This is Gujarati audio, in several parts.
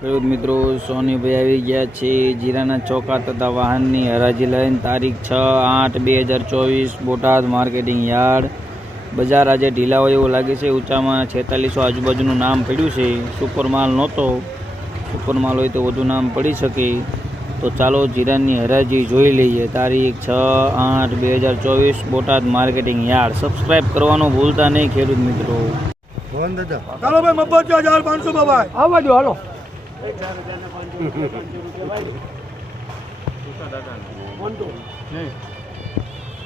ખેડૂત મિત્રો સોનીભાઈ આવી ગયા છે જીરાના ચોકા તથા વાહનની હરાજી લઈને તારીખ છ આઠ બે હજાર ચોવીસ બોટાદ માર્કેટિંગ યાર્ડ. બજાર આજે ઢીલા હોય એવું લાગે છે. ઊંચામાં છેતાલીસો આજુબાજુનું નામ પડ્યું છે. સુપર માલ નહોતો. સુપર માલ હોય તો વધુ નામ પડી શકે. તો ચાલો જીરાની હરાજી જોઈ લઈએ. તારીખ છ આઠ બે હજાર ચોવીસ બોટાદ માર્કેટિંગ યાર્ડ. સબસ્ક્રાઈબ કરવાનું ભૂલતા નહીં ખેડૂત મિત્રો. ભવન દાદા. ચાલો ભાઈ મફત હજાર પાંચસો બાબા આવવા દો હાલો.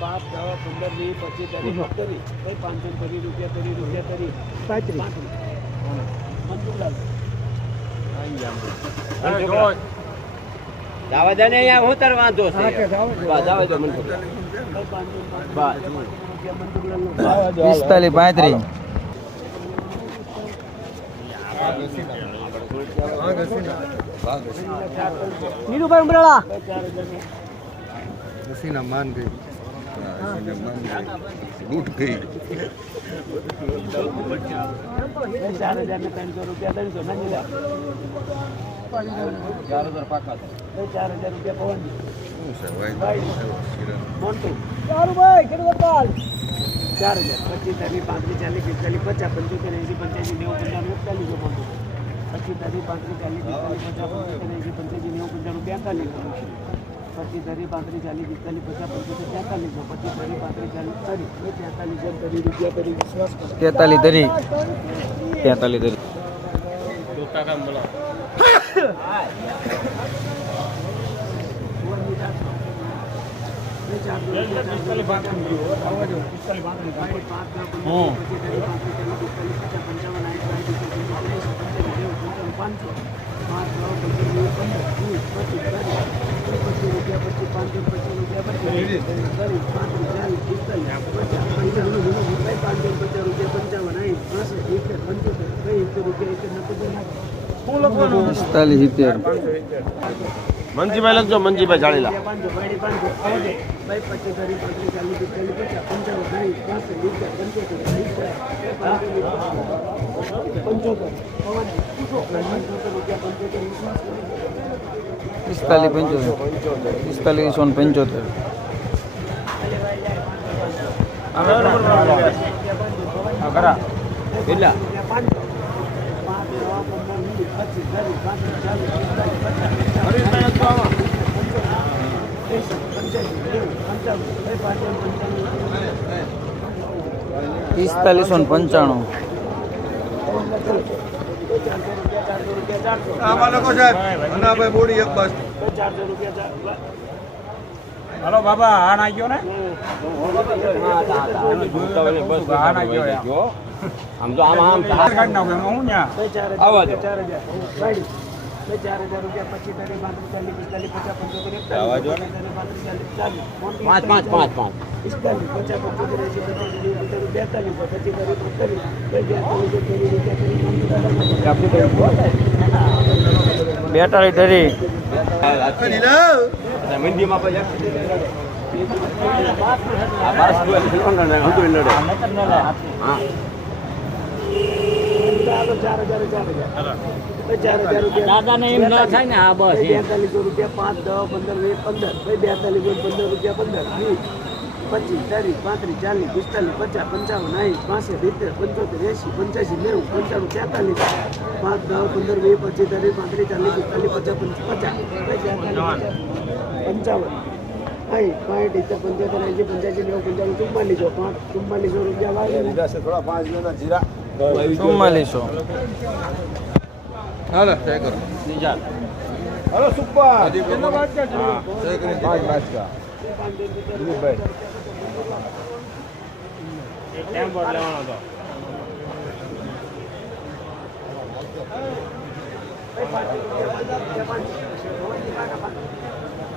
પાંચ દસ પંદર વીસ પચીસ કઈ પાંચસો ને રૂપિયા કરી રૂપિયા કરી પાંત્રીસ મનસુખલાલ જવા દે ને અહીંયા હું તાર વાંધો છે જાઓ ને. બસ જવા દો મને કઈ પાંચસો ને પાંચસો રૂપિયા મનસુખલાલ પિસ્તાલીસ, પાંત્રીસ નીરુભાઈ ઉમરાળા. હસીના માન ગઈ લૂટ ગઈ ચાર હજાર ને ત્રણસો રૂપિયા ત્રણસો નાની લા ચાર હજાર રૂપિયા પવન ચાર હજાર પચીસ તારીખ પાંત્રીસ ચાલીસ પિસ્તાલીસ પચાસ પંચોતેર એસી પંચ્યાસી નેવું પંચાણું પચીસ તારીખ પાંત્રીસ ચાલીસ પિસ્તાલીસ પચાસ નેવું પંચાણું બેતાલીસ પચીસ તારીખ પાંત્રીસ ચાલીસ પિસ્તાલીસ પચાસ પંચોતેર તેતાલીસ પચીસ તારીખ પાંત્રીસ ચાલીસ તારીખ તેતાલીસ જેમ કરી રૂપિયા કરી વિશ્વાસ કરો તેતાલીસ તરી તેતાલીસ હમ પિસ્તાલીસ સિત્તેર મંજીભાઈ લખજો મંજીભાઈ જાળેલા પાંચસો બાયડી પાંચસો અવધે બાઈ પચીસ તારીખ પાંત્રીસ ચાલીસ પિસ્તાલીસ સિત્તેર મનજીભાઈ લખજો મનજીભાઈ કરો. પિસ્તાલીસ પંચોતેર પિસ્તાલીસો ને પંચોતેર ખરા પાંચસો પિસ્તાલીસો ને પંચાણું. આમાં લખો સાહેબ અનાભાઈ બોડી એક બસ ચારસો રૂપિયા હાલો બાબા હા ના ગયો ને આમ તો આમ કાઢી નાખો હું દો. પાંચ પાંચ પાંચ પાંચ પિસ્તાલીસ પચાસ તરી મંદીમાં દાદાને એમ ના થાય ને હા બસ બેતાલીસો રૂપિયા પાંચ દસ પંદર વીસ પંદર. ભાઈ બેતાલીસો પંદર રૂપિયા પંદર. વીસ પચીસ ચાલીસ પાંત્રીસ ચાલીસ પિસ્તાલીસ પચાસ પંચાવન સાઠ પાસઠ સિત્તેર પંચોતેર એંસી પંચ્યાસી નેવું પંચાણું તેતાલીસ પાંચ દસ પંદર વીસ પચીસ ત્રીસ પાંત્રીસ ચાલીસ પિસ્તાલીસ પચાસ પંચ- પચાસ. પંચાવન. અહીં પાંચ ઇતર પંચોતેર એસી પંચ્યાસી નેવું પંચાવન ચુમ્માલીસો પાંચ ચુમ્માલીસો રૂપિયા વાગે. લીધા છે થોડા પાંચ જણા જીરા. ચુમ્માલીસો હાલો ચેક કરો. નિજા હાલો સુપર. કેટલા બાદ કા ચેક પાંચ બાદ લેવાનો હતો.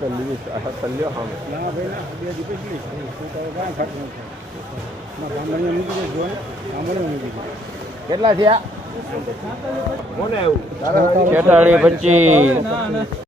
خليه خليه حامل لا بين احد يجي بشلي કેટલા થયા કોને એવું છેતાળી પચીસ